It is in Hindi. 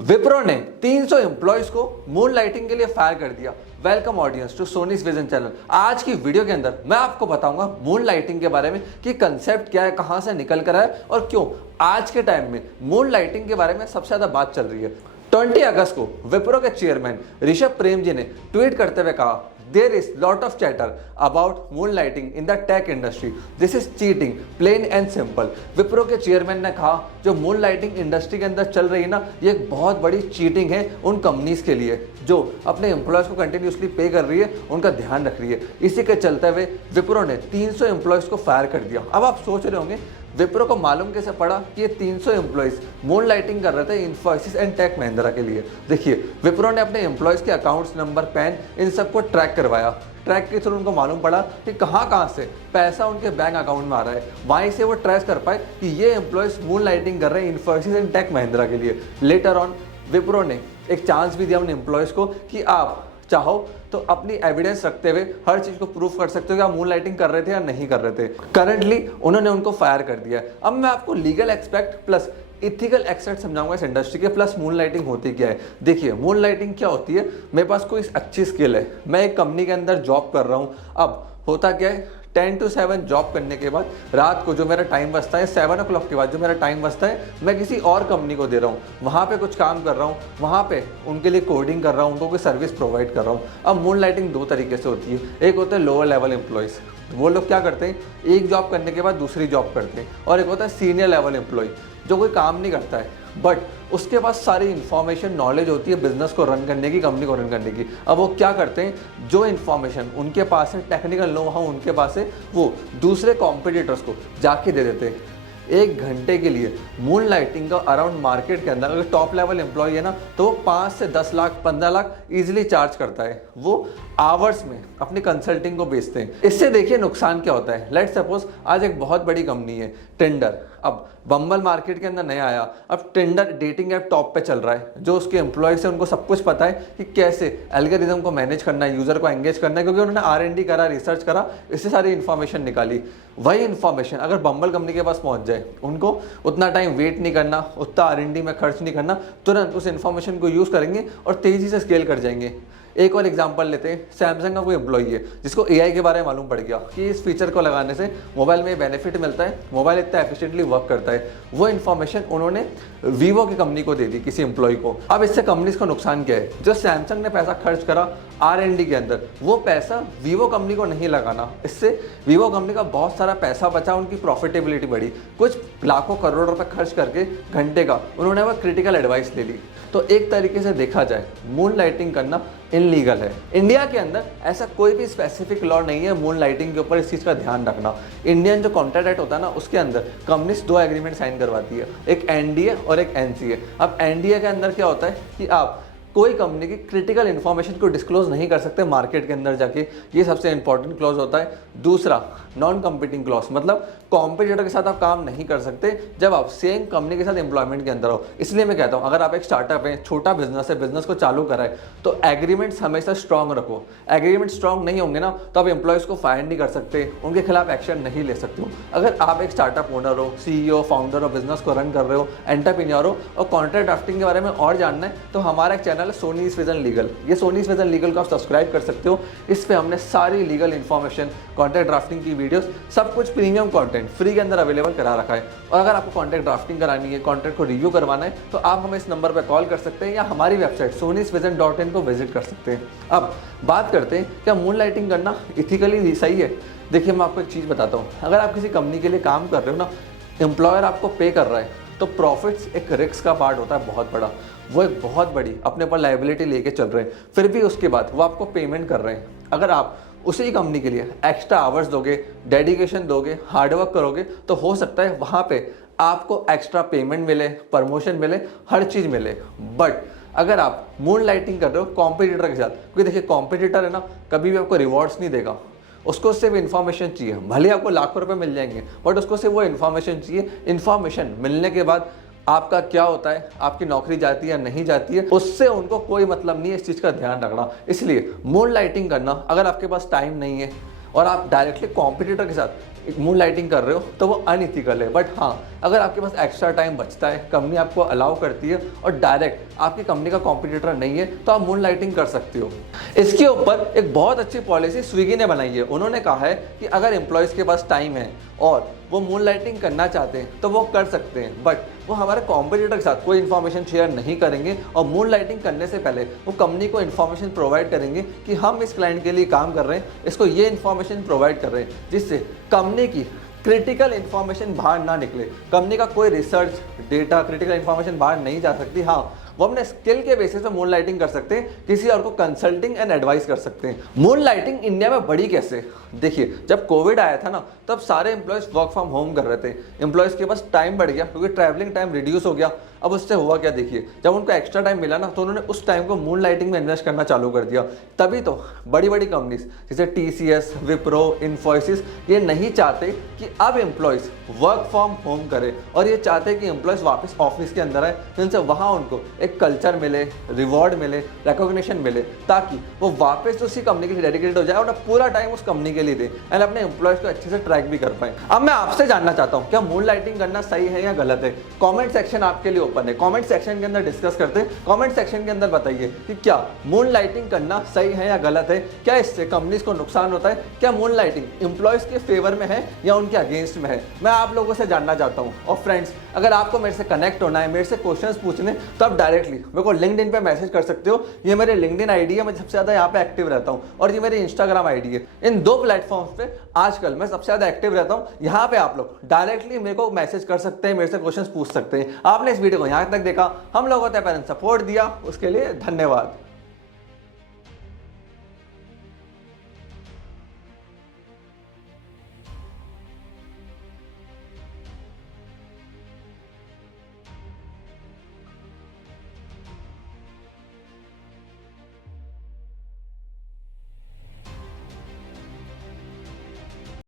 विप्रो ने 300 एम्प्लॉयज को मून लाइटिंग के लिए फायर कर दिया। Welcome audience to Sony's vision channel. आज की वीडियो के अंदर मैं आपको बताऊंगा मून लाइटिंग के बारे में कि कंसेप्ट क्या है, कहां से निकल कर आया और क्यों आज के टाइम में मून लाइटिंग के बारे में सबसे ज्यादा बात चल रही है। 20 अगस्त को विप्रो के चेयरमैन ऋषभ प्रेम जी ने ट्वीट करते हुए कहा, There is lot of chatter about moonlighting in the tech industry. This is cheating, plain and simple. Wipro के चेयरमैन ने कहा जो मून लाइटिंग इंडस्ट्री के अंदर चल रही है ना, ये एक बहुत बड़ी चीटिंग है उन कंपनीज के लिए जो अपने एम्प्लॉयज़ को कंटिन्यूसली पे कर रही है, उनका ध्यान रख रही है। इसी के चलते हुए विप्रो ने 300 एम्प्लॉयज़ को फायर कर दिया। अब आप सोच रहे होंगे विप्रो को मालूम कैसे पड़ा कि ये 300 एम्प्लॉयज़ मून लाइटिंग कर रहे थे इन्फोसिस एंड टेक महिंद्रा के लिए। देखिए, विप्रो ने अपने एम्प्लॉयज़ के अकाउंट्स नंबर, पैन, इन सबको ट्रैक करवाया। ट्रैक के थ्रू उनको मालूम पड़ा कि कहाँ से पैसा उनके बैंक अकाउंट में आ रहा है। वहीं से वो ट्रेस कर पाए कि ये एम्प्लॉयज़ मून लाइटिंग कर रहे हैं इन्फोसिस एंड टेक महिंद्रा के लिए। लेटर ऑन विप्रो ने एक चांस भी दिया उन एम्प्लॉयज़ को कि आप चाहो तो अपनी एविडेंस रखते हुए हर चीज को प्रूफ कर सकते हो कि आप मून लाइटिंग कर रहे थे या नहीं कर रहे थे। करंटली उन्होंने उनको फायर कर दिया। अब मैं आपको legal expect plus ethical expect समझाऊंगा इस इंडस्ट्री के, प्लस मून लाइटिंग होती क्या है। देखिए, मून लाइटिंग क्या होती है, मेरे पास कोई अच्छी स्किल है, मैं एक कंपनी के अंदर जॉब कर रहा हूँ। अब होता क्या है, 10 to 7 जॉब करने के बाद रात को जो मेरा टाइम बचता है, 7 o'clock के बाद जो मेरा टाइम बचता है, मैं किसी और कंपनी को दे रहा हूँ, वहाँ पे कुछ काम कर रहा हूँ, वहाँ पे उनके लिए कोडिंग कर रहा हूँ, उनको कोई सर्विस प्रोवाइड कर रहा हूँ। अब मून लाइटिंग दो तरीके से होती है। एक होता है लोअर लेवल एम्प्लॉयज़, वो लोग क्या करते हैं, एक जॉब करने के बाद दूसरी जॉब करते हैं। और एक होता है सीनियर लेवल एम्प्लॉय जो कोई काम नहीं करता है बट उसके पास सारी इन्फॉर्मेशन, नॉलेज होती है बिजनेस को रन करने की, कंपनी को रन करने की। अब वो क्या करते हैं, जो इन्फॉर्मेशन उनके पास है, टेक्निकल नो हाउ उनके पास है, वो दूसरे कॉम्पिटिटर्स को जाके दे देते हैं। 1 घंटे के लिए मून लाइटिंग का अराउंड मार्केट के अंदर अगर टॉप लेवल एम्प्लॉय है ना, तो वो 5 से 10 लाख 15 लाख इजीली चार्ज करता है। वो आवर्स में अपनी कंसल्टिंग को बेचते हैं। इससे देखिए नुकसान क्या होता है। लेट्स सपोज आज एक बहुत बड़ी कंपनी है टिंडर, अब बम्बल मार्केट के अंदर नया आया। अब टिंडर डेटिंग ऐप टॉप पे चल रहा है। जो उसके एम्प्लॉयज़ है उनको सब कुछ पता है कि कैसे एल्गोरिथम को मैनेज करना है, यूज़र को एंगेज करना है, क्योंकि उन्होंने R&D करा, रिसर्च करा, इससे सारी इन्फॉर्मेशन निकाली। वही इन्फॉर्मेशन अगर बम्बल कंपनी के पास पहुंच जाए, उनको उतना टाइम वेट नहीं करना, उतना R&D में खर्च नहीं करना, तुरंत उस इन्फॉर्मेशन को यूज़ करेंगे और तेज़ी से स्केल कर जाएंगे। एक और एग्जांपल लेते हैं, सैमसंग का कोई एम्प्लॉई है जिसको AI के बारे में मालूम पड़ गया कि इस फीचर को लगाने से मोबाइल में बेनिफिट मिलता है, मोबाइल इतना एफिशिएंटली वर्क करता है। वो इन्फॉर्मेशन उन्होंने वीवो की कंपनी को दे दी, किसी एम्प्लॉय को। अब इससे कंपनीज को नुकसान क्या है, जो सैमसंग ने पैसा खर्च करा R&D के अंदर, वो पैसा वीवो कंपनी को नहीं लगाना। इससे वीवो कंपनी का बहुत सारा पैसा बचा, उनकी प्रॉफिटेबिलिटी बढ़ी। कुछ लाखों करोड़ रुपए खर्च करके घंटे का उन्होंने वो क्रिटिकल एडवाइस ले ली। तो एक तरीके से देखा जाए मून लाइटिंग करना इनलीगल है। इंडिया के अंदर ऐसा कोई भी स्पेसिफिक लॉ नहीं है मून लाइटिंग के ऊपर इस चीज़ का ध्यान रखना। इंडियन जो कॉन्ट्रैक्ट एक्ट होता है ना, उसके अंदर कंपनीज 2 एग्रीमेंट साइन करवाती है, एक NDA और एक NCA। अब NDA के अंदर क्या होता है कि आप कोई कंपनी की क्रिटिकल इन्फॉर्मेशन को डिस्क्लोज नहीं कर सकते मार्केट के अंदर जाके, ये सबसे इंपॉर्टेंट क्लॉज होता है। दूसरा, नॉन कम्पीटिंग क्लॉज, मतलब कॉम्पिटिटर के साथ आप काम नहीं कर सकते जब आप सेम कंपनी के साथ एम्प्लॉयमेंट के अंदर हो। इसलिए मैं कहता हूँ अगर आप एक स्टार्टअप है, छोटा बिजनेस है, बिजनेस को चालू करा है, तो एग्रीमेंट्स हमेशा स्ट्रांग रखो। एग्रीमेंट स्ट्रांग नहीं होंगे ना, तो आप एम्प्लॉयज़ को फायर नहीं कर सकते, उनके खिलाफ एक्शन नहीं ले सकते हो। अगर आप एक स्टार्टअप ओनर हो, CEO, फाउंडर हो, बिजनेस को रन कर रहे हो, एंटरप्रेन्योर हो और कॉन्ट्रैक्ट ड्राफ्टिंग के बारे में और जानना है, तो हमारा एक चैनल है सोनीज विजन लीगल। ये सोनीज विजन लीगल को आप सब्सक्राइब कर सकते हो। इस पे हमने सारी लीगल इन्फॉर्मेशन, कॉन्ट्रैक्ट ड्राफ्टिंग की वीडियोस, सब कुछ प्रीमियम कंटेंट फ्री के अंदर अवेलेबल करा रखा है। और अगर आपको कॉन्ट्रैक्ट ड्राफ्टिंग करानी है, कॉन्ट्रैक्ट को रिव्यू करवाना है, तो आप हमें इस नंबर पर कॉल कर सकते हैं या हमारी वेबसाइट sonizvision.in को विजिट कर सकते हैं। अब बात करते हैं क्या मून लाइटिंग करना इथिकली सही है। देखिए, मैं आपको एक चीज़ बताता हूँ। अगर आप किसी कंपनी के लिए काम कर रहे हो ना, एम्प्लॉयर आपको पे कर रहा है, तो प्रॉफिट्स एक रिस्क का पार्ट होता है बहुत बड़ा। वो एक बहुत बड़ी अपने पर लायबिलिटी लेके चल रहे हैं, फिर भी उसके बाद वो आपको पेमेंट कर रहे हैं। अगर आप उसी कंपनी के लिए एक्स्ट्रा आवर्स दोगे, डेडिकेशन दोगे, हार्डवर्क करोगे, तो हो सकता है वहाँ पे आपको एक्स्ट्रा पेमेंट मिले, प्रमोशन मिले, हर चीज़ मिले। बट अगर आप मून लाइटिंग कर रहे हो कॉम्पिटिटर के साथ, क्योंकि देखिए कॉम्पिटिटर है ना, कभी भी आपको रिवॉर्ड्स नहीं देगा, उसको सिर्फ इन्फॉर्मेशन चाहिए। भले आपको लाखों रुपए मिल जाएंगे, बट उसको सिर्फ वो इन्फॉर्मेशन चाहिए। इन्फॉर्मेशन मिलने के बाद आपका क्या होता है, आपकी नौकरी जाती है या नहीं जाती है, उससे उनको कोई मतलब नहीं है। इस चीज़ का ध्यान रखना। इसलिए मून लाइटिंग करना, अगर आपके पास टाइम नहीं है और आप डायरेक्टली कॉम्पिटिटर के साथ मून लाइटिंग कर रहे हो तो वो अनइथिकल है। बट हाँ, अगर आपके पास एक्स्ट्रा टाइम बचता है, कंपनी आपको अलाउ करती है और डायरेक्ट आपकी कंपनी का कॉम्पिटिटर नहीं है, तो आप मून लाइटिंग कर सकते हो। इसके ऊपर एक बहुत अच्छी पॉलिसी स्विगी ने बनाई है। उन्होंने कहा है कि अगर एम्प्लॉयज़ के पास टाइम है और वो मून लाइटिंग करना चाहते हैं तो वो कर सकते हैं, बट वो हमारे कॉम्पिटिटर के साथ कोई इन्फॉर्मेशन शेयर नहीं करेंगे और मून लाइटिंग करने से पहले वो कंपनी को इन्फॉर्मेशन प्रोवाइड करेंगे कि हम इस क्लाइंट के लिए काम कर रहे हैं, इसको ये इन्फॉर्मेशन प्रोवाइड कर रहे हैं, जिससे कंपनी की क्रिटिकल इन्फॉर्मेशन बाहर ना निकले। कंपनी का कोई रिसर्च डेटा, क्रिटिकल इन्फॉर्मेशन बाहर नहीं जा सकती। हाँ, वो अपने स्किल के बेसिस पे मून लाइटिंग कर सकते हैं, किसी और को कंसल्टिंग एंड एडवाइस कर सकते हैं। मून लाइटिंग इंडिया में बढ़ी कैसे? देखिए, जब कोविड आया था ना, तब सारे एम्प्लॉयज़ वर्क फ्रॉम होम कर रहे थे। एम्प्लॉयज़ के पास टाइम बढ़ गया क्योंकि ट्रैवलिंग टाइम रिड्यूस हो गया। अब उससे हुआ क्या, देखिए, जब उनको एक्स्ट्रा टाइम मिला ना, तो उन्होंने उस टाइम को मून लाइटिंग में इन्वेस्ट करना चालू कर दिया। तभी तो बड़ी बड़ी कंपनीज जैसे TCS, विप्रो, इन्फोसिस ये नहीं चाहते कि अब एम्प्लॉयज़ वर्क फ्रॉम होम करें, और ये चाहते हैं कि एम्प्लॉयज़ वापस ऑफिस के अंदर आए, जिनसे वहाँ उनको एक कल्चर मिले, रिवॉर्ड मिले, रिकॉग्निशन मिले, ताकि वो वापस उसी कंपनी के लिए डेडिकेटेड हो जाए और अपना पूरा टाइम उस कंपनी के लिए दे एंड अपने एम्प्लॉयज़ को अच्छे से ट्रैक भी कर पाए। अब मैं आपसे जानना चाहता हूँ, क्या मून लाइटिंग करना सही है या गलत है? कमेंट सेक्शन आपके लिए ओपन है। कमेंट सेक्शन के अंदर डिस्कस करते हैं। कमेंट सेक्शन के अंदर बताइए कि क्या मून लाइटिंग करना सही है या गलत है? क्या इससे कंपनीज को नुकसान होता है? क्या मून लाइटिंग एम्प्लॉयज़ के फेवर में है या उनके अगेंस्ट में है? मैं आप लोगों से जानना चाहता हूँ। और फ्रेंड्स, अगर आपको मेरे से कनेक्ट होना है, मेरे से क्वेश्चंस पूछने, तो आप डायरेक्टली मेरे को लिंक्डइन पे मैसेज कर सकते हो। ये मेरे लिंक्डइन आईडी है, मैं सबसे ज़्यादा यहाँ पे एक्टिव रहता हूँ, और ये मेरी इंस्टाग्राम आईडी है। इन दो प्लेटफॉर्म्स पे आजकल मैं सबसे ज़्यादा एक्टिव रहता हूँ। यहाँ पे आप लोग डायरेक्टली मेरे को मैसेज कर सकते हैं, मेरे से क्वेश्चंस पूछ सकते हैं। आपने इस वीडियो को यहाँ तक देखा, हम लोगों ने सपोर्ट दिया, उसके लिए धन्यवाद।